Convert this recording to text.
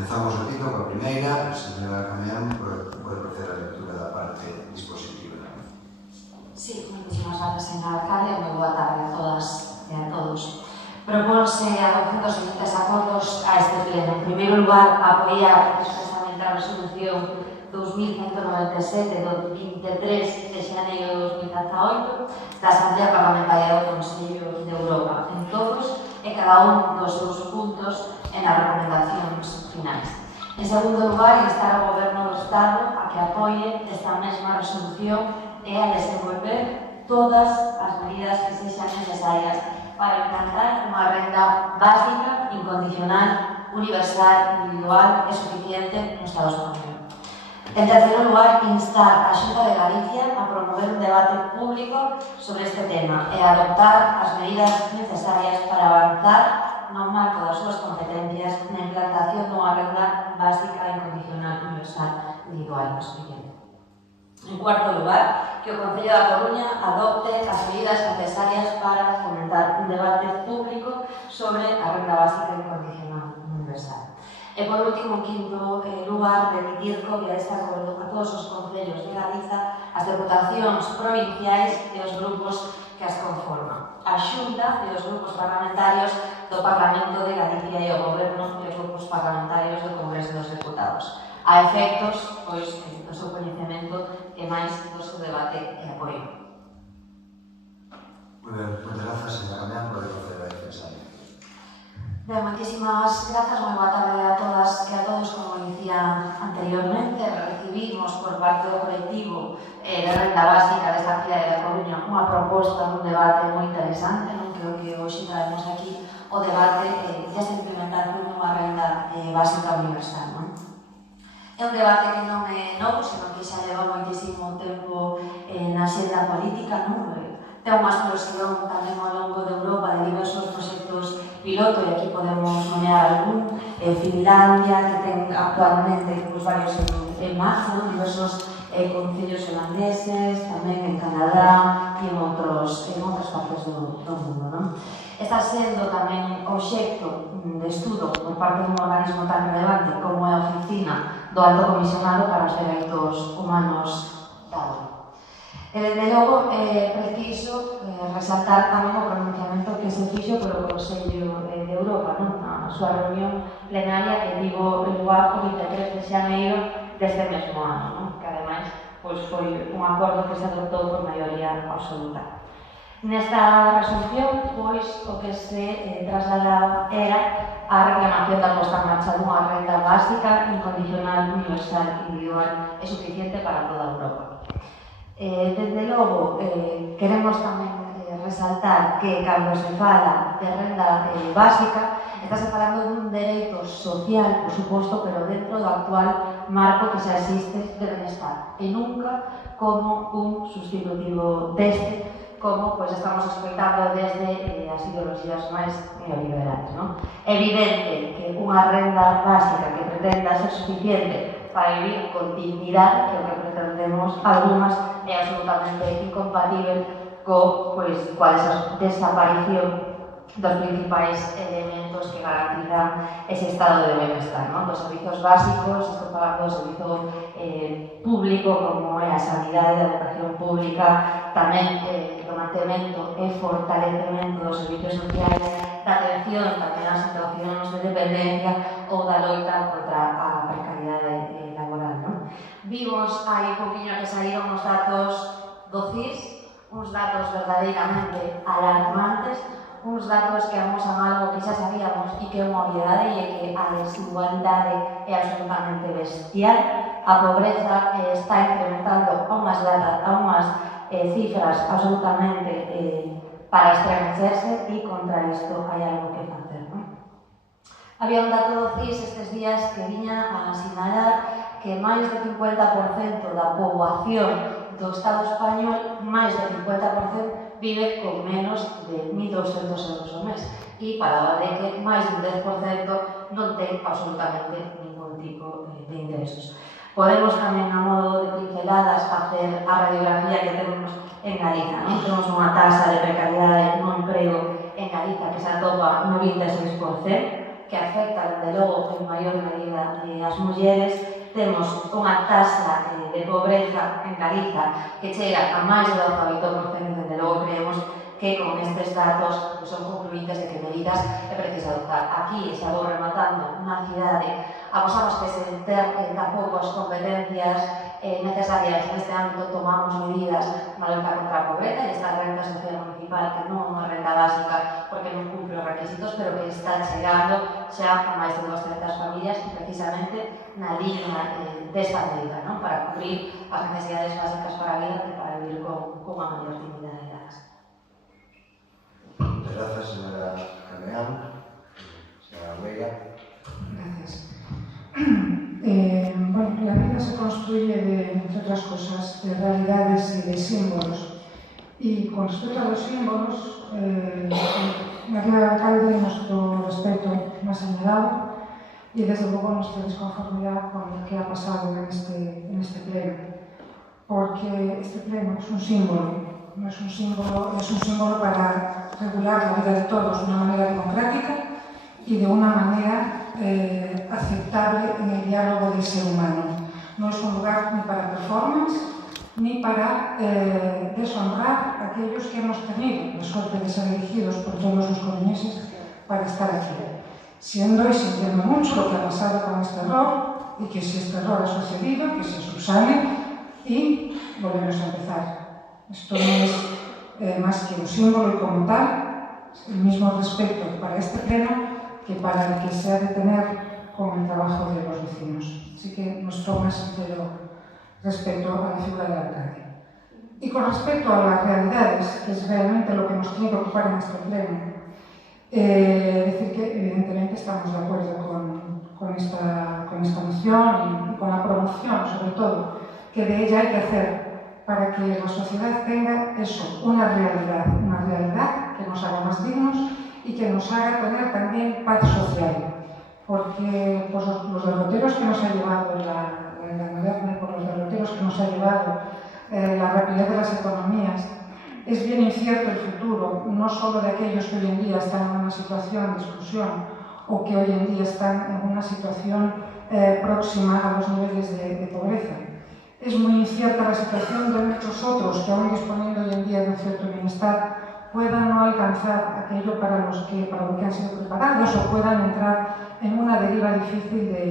Comezamos o ciclo coa primeira, a señora Cameán pode proceder a lectura da parte dispositiva. Sí, muchísimas gracias, señora alcalde. Moi boa tarde a todas e a todos. Propónse a adopción dos siguientes acordos a este pleno. En primeiro lugar, apoiar expresamente a resolución 2197 do 23 de xaneiro de 2018 da Asamblea Parlamentaria do Consello de Europa en todos e cada un dos seus puntos en as recomendacións finais. En segundo lugar, instar ao Goberno do Estado a que apoie esta mesma resolución e a desenvolver todas as medidas que sexan necesarias para implantar unha renda básica, incondicional, universal, individual e suficiente no Estado español. En terceiro lugar, instar a Xunta de Galicia a promover un debate público sobre este tema e a adoptar as medidas necesarias para avanzar no marco das súas competencias na implantación dunha renda básica, incondicional, universal, individual e suficiente. En cuarto lugar, que o Concello da Coruña adopte as medidas necesarias para fomentar un debate público sobre a renda básica incondicional universal. E por último, en quinto lugar, remitir copia deste acordo a todos os concellos de Galiza, as deputacións provinciais e os grupos que as conforman, a Xunta e os grupos parlamentarios do Parlamento de Galicia e o Goberno e os grupos parlamentarios do Congreso dos Deputados, a efectos, pois, do seu coñecemento e máis do seu debate e apoio. Moi ben, moitas grazas, señora Cameán, por proceder a defensa. Ben, moitísimas grazas, moi boa tarde a todas e a todos. Como dicía anteriormente, recibimos por parte do colectivo de renda básica desta cidade da Coruña unha proposta dun debate moi interesante, non creo que hoxe traemos aquí o debate desta implementación dunha renda básica universal, non? É un debate que non é novo, senón que xa leva moitísimo tempo na xenda política, non? Ten unha explosión tamén ao longo de Europa de diversos proxectos piloto, e aquí podemos nomear algún. Finlandia, que ten actualmente varios en marzo, diversos concellos holandeses, tamén en Canadá e en outras partes do mundo, non? Está sendo tamén obxecto de estudo por parte dun organismo tan relevante como é a Oficina do Alto Comisionado para os Dereitos Humanos da ONU. Desde logo, é preciso resaltar tamén o pronunciamento que se fixo polo Consello de Europa, non? Na súa reunión plenaria que tivo lugar o 23 de xaneiro deste mesmo ano, non? Que ademais foi un acordo que se adoptou por maioría absoluta. Nesta resolución, pois, o que se trasladaba era a reclamación da posta en marcha dunha renda básica, incondicional, universal, individual e suficiente para toda Europa. Desde logo, queremos tamén resaltar que cando se fala de renda básica, estáse falando dun dereito social, por suposto, pero dentro do actual marco que xa existe de benestar, e nunca como un sustitutivo deste, como pois estamos escoitando desde as ideoloxías máis neoliberales, non? É evidente que unha renda básica que pretenda ser suficiente para vivir con dignidade, que é o que pretendemos algunhas, é absolutamente incompatible coa desaparición dos principais elementos que garantizan ese estado de benestar, non? Dos servizos básicos, estou falando do servizo público como é a sanidade, a educación pública, tamén do mantemento e fortalecemento dos servizos sociais, da atención tamén ás situacións de dependencia ou da loita contra a precariedade laboral, non? Vimos hai pouquinho que saíron os datos do CIS, uns datos verdadeiramente alarmantes, uns datos que amosan algo que xa sabíamos e que é unha obviedade, e é que a desigualdade é absolutamente bestial, a pobreza está incrementando a unhas cifras absolutamente para estremecerse, e contra isto hai algo que facer, non? Había un dato do CIS estes días que viña a sinalar que máis do 50% da poboación do Estado español, máis do 50%, vive con menos de 1.200 euros ao mes, e falaba de que máis do 10% non ten absolutamente ningún tipo de ingresos. Podemos tamén, a modo de pinceladas, facer a radiografía que temos en Galiza, non? Temos unha tasa de precariedade no emprego en Galiza que se atopa no 26%, que afecta, desde logo, en maior medida as mulleres. Temos unha taxa de pobreza en Galiza que chega a máis do 18%, desde logo creemos que con estes datos son concluintes de que medidas é preciso adoptar. Aquí, xa vou rematando, na cidade, apostamos que se ter tampouco as competencias necesarias neste ámbito, tomamos medidas na loita contra a pobreza e esta renta social municipal que non é unha renta básica porque non cumpre os requisitos, pero que está chegando xa a máis de 200 familias precisamente na línea desta medida, non? Para cubrir as necesidades básicas para a vida e para vivir con unha maior dignidade de casa. Muchas gracias, señora Cameán. Señora Huella. Gracias. Bueno, la vida se construye de, entre otras cosas, de realidades y de símbolos. Y con respecto a los símbolos, María Alcalde, nuestro respeto más señalado y desde luego nuestra disconformidad con lo que ha pasado en este pleno. Porque este pleno es un símbolo. No es un símbolo, es un símbolo para regular la vida de todos de una manera democrática y de una manera aceptable en el diálogo del ser humano. No es un lugar ni para performance ni para deshonrar a aquellos que hemos tenido la suerte de ser elegidos por todos los coruñeses para estar aquí. Siendo y sintiendo mucho lo que ha pasado con este error y que si este error ha sucedido, que se subsane y volvemos a empezar. Esto no es más que un símbolo y como tal, el mismo respeto para este pleno que para el que se ha de tener con el trabajo de los vecinos. Así que nuestro más sincero respeto a la figura del alcalde. Y con respecto a las realidades, que es realmente lo que nos tiene que ocupar en este pleno, decir que evidentemente estamos de acuerdo con esta moción y con la promoción, sobre todo, que de ella hay que hacer para que la sociedad tenga eso, una realidad que nos haga más dignos y que nos haga tener también paz social. Porque por los derroteros que nos ha llevado la moderna, por los derroteros que nos ha llevado la rapidez de las economías, es bien incierto el futuro, no solo de aquellos que hoy en día están en una situación de exclusión o que hoy en día están en una situación próxima a los niveles de pobreza. Es muy incierta la situación de muchos otros que aún disponiendo hoy en día de un cierto bienestar puedan no alcanzar aquello para lo que han sido preparados o puedan entrar en una deriva difícil de